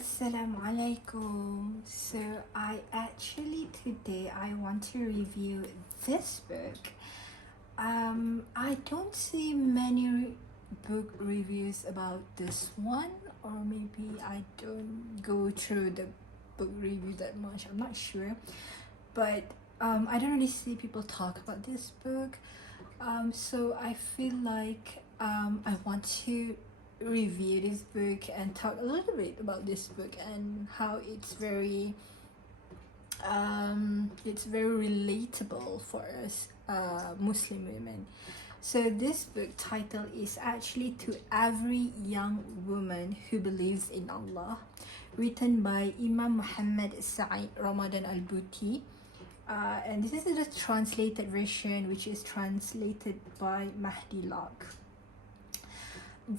Assalamu alaikum. So today I want to review this book. I don't see many book reviews about this one, or maybe I don't go through the book review that much. I'm not sure, but I don't really see people talk about this book. So I feel like I want to review this book and talk a little bit about this book and how it's very relatable for us Muslim women. So this book title is actually To Every Young Woman Who Believes in Allah, written by Imam Muhammad Sa'id Ramadan al-Buti, and this is the translated version, which is translated by Mahdi Locke.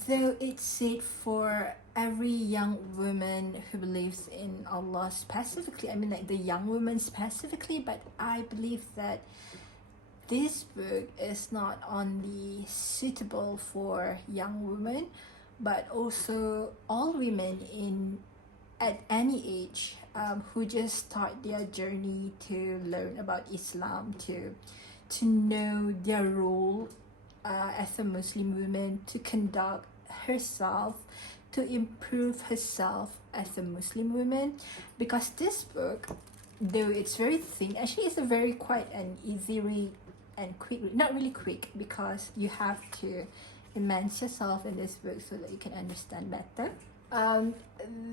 Though it's said for every young woman who believes in Allah specifically, I mean like the young woman specifically, but I believe that this book is not only suitable for young women, but also all women at any age who just start their journey to learn about Islam, to know their role as a Muslim woman, to conduct herself, to improve herself as a Muslim woman. Because this book, though it's very thin, actually it's a very quite an easy read and quick read. Not really quick, because you have to immerse yourself in this book so that you can understand better.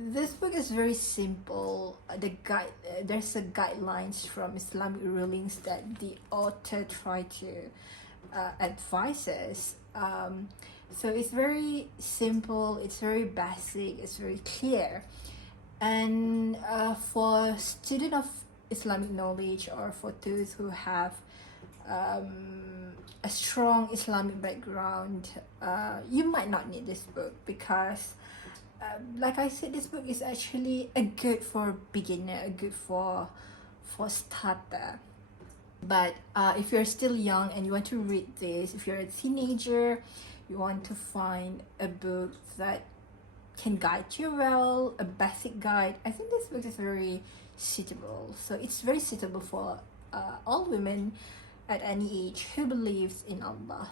This book is very simple. There's a guidelines from Islamic rulings that the author tried to advise us. So it's very simple, it's very basic, it's very clear, and for student of Islamic knowledge, or for those who have a strong Islamic background, you might not need this book, because like I said, this book is actually a good for beginner, a good for starter. But if you're still young and you want to read this, if you're a teenager, you want to find a book that can guide you well, a basic guide, I think this book is very suitable. So it's very suitable for all women at any age who believes in Allah.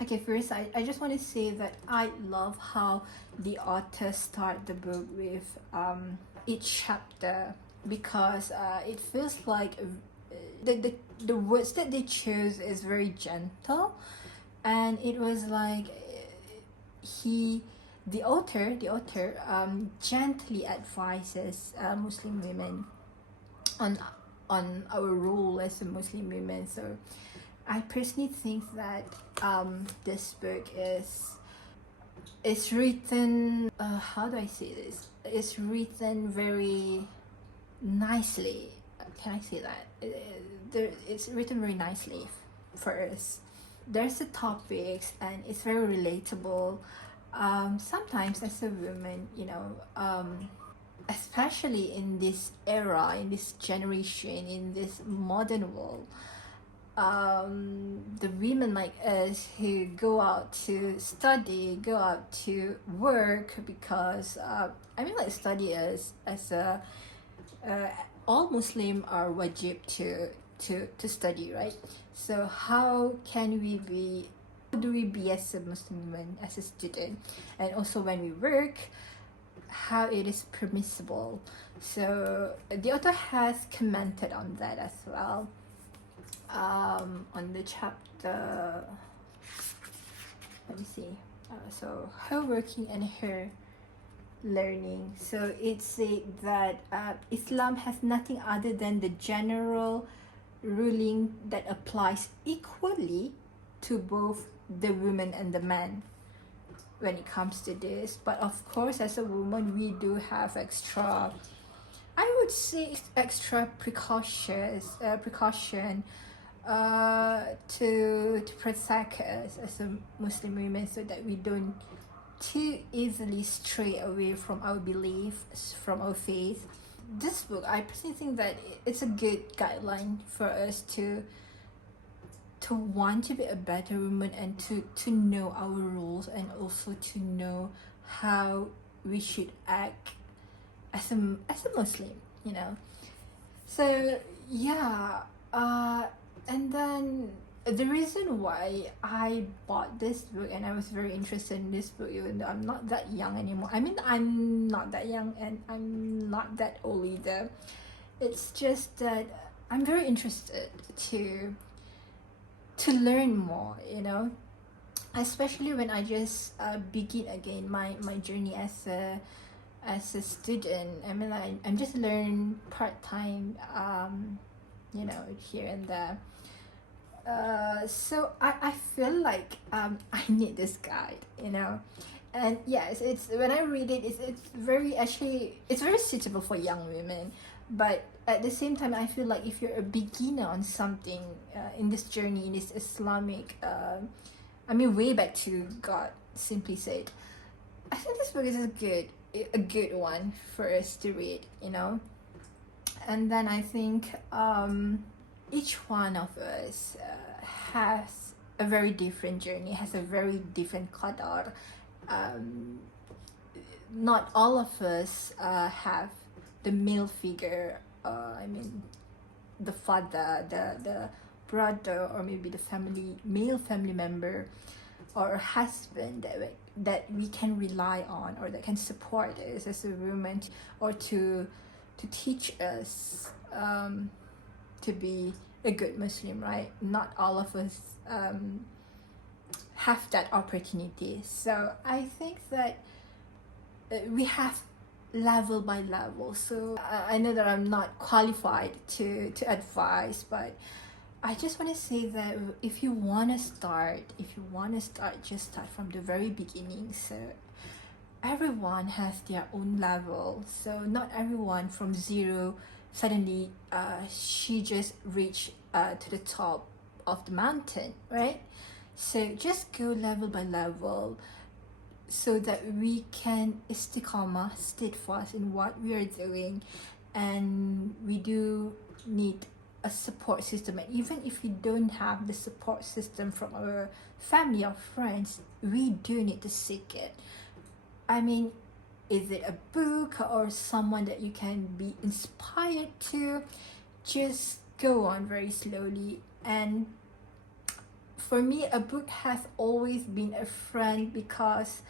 Okay, first I just want to say that I love how the author start the book with each chapter, because it feels like the words that they chose is very gentle, and it was like the author gently advises Muslim women on our role as a Muslim women. So I personally think that this book is written, how do I say this? It's written very nicely. Can I say that? It's written very nicely for us. There's the topics and it's very relatable. Sometimes as a woman, especially in this era, in this generation, in this modern world, the women like us who go out to study, go out to work, because study as a all Muslim are wajib to study, right? So how do we be as a Muslim woman, as a student, and also when we work, how it is permissible. So the author has commented on that as well, on the chapter, let me see, so her working and her learning. So it said that Islam has nothing other than the general ruling that applies equally to both the woman and the man when it comes to this. But of course, as a woman, we do have extra precaution to protect us as a Muslim women, so that we don't too easily stray away from our beliefs, from our faith. This book, I personally think that it's a good guideline for us to want to be a better woman, and to know our rules, and also to know how we should act as a Muslim, you know. So yeah, and then the reason why I bought this book and I was very interested in this book, even though I'm not that young anymore. I mean, I'm not that young and I'm not that old either. It's just that I'm very interested to learn more, you know, especially when I just begin again my journey as a student. I mean, I'm just learn part-time, you know, here and there. So I feel like I need this guide, you know. And yes, it's when I read it, it's very, actually it's very suitable for young women, but at the same time I feel like if you're a beginner on something in this journey, in this Islamic I mean, way back to God, simply said, I think this book is a good one for us to read, you know. And then I think each one of us has a very different journey, has a very different qadar. Not all of us have the male figure, I mean the father, the brother, or maybe the male family member or husband that we can rely on, or that can support us as a woman, or to teach us to be a good Muslim, right? Not all of us have that opportunity. So I think that we have level by level. So I know that I'm not qualified to advise, but I just want to say that if you want to start, just start from the very beginning. So everyone has their own level. So not everyone from zero suddenly she just reached to the top of the mountain, right? So just go level by level, so that we can istiqamah, steadfast in what we are doing. And we do need a support system, and even if we don't have the support system from our family or friends, we do need to seek it. I mean, is it a book or someone that you can be inspired to? Just go on very slowly. And for me, a book has always been a friend, because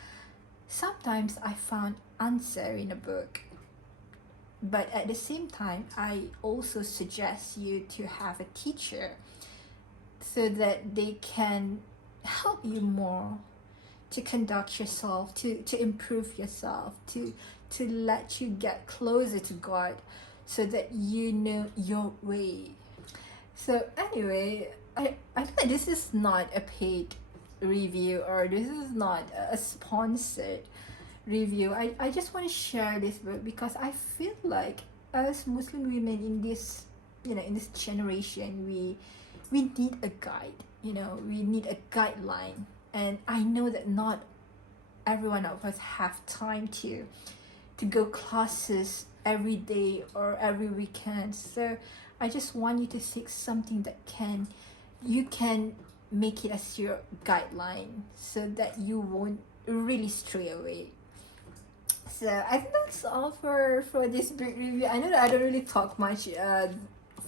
sometimes I found answer in a book, but at the same time I also suggest you to have a teacher, so that they can help you more to conduct yourself, to improve yourself, to let you get closer to God, so that you know your way. So anyway, I think this is not a paid review, or this is not a sponsored review. I just want to share this book because I feel like as Muslim women in this, you know, in this generation, we need a guide, you know, we need a guideline. And I know that not every one of us have time to go classes every day or every weekend. So I just want you to seek something that you can make it as your guideline, so that you won't really stray away. So I think that's all for this book review. I know that I don't really talk much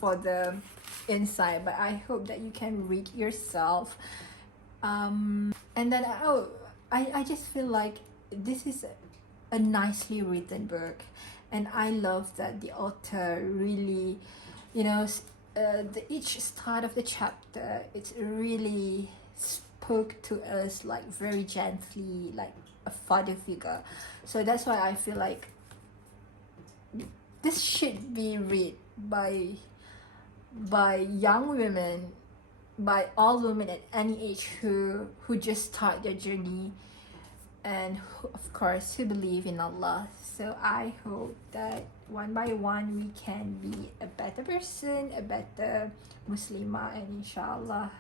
for the inside, but I hope that you can read yourself. And then I just feel like this is a nicely written book, and I love that the author really, you know, each start of the chapter, it's really spoke to us like very gently, like a father figure. So that's why I feel like this should be read by young women, by all women at any age who just start their journey, and who, of course, who believe in Allah. So I hope that one by one we can be a better person, a better Muslimah, and inshallah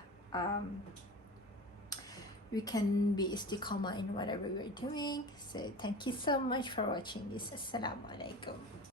we can be istiqamah in whatever we're doing. So thank you so much for watching this. Assalamu alaikum.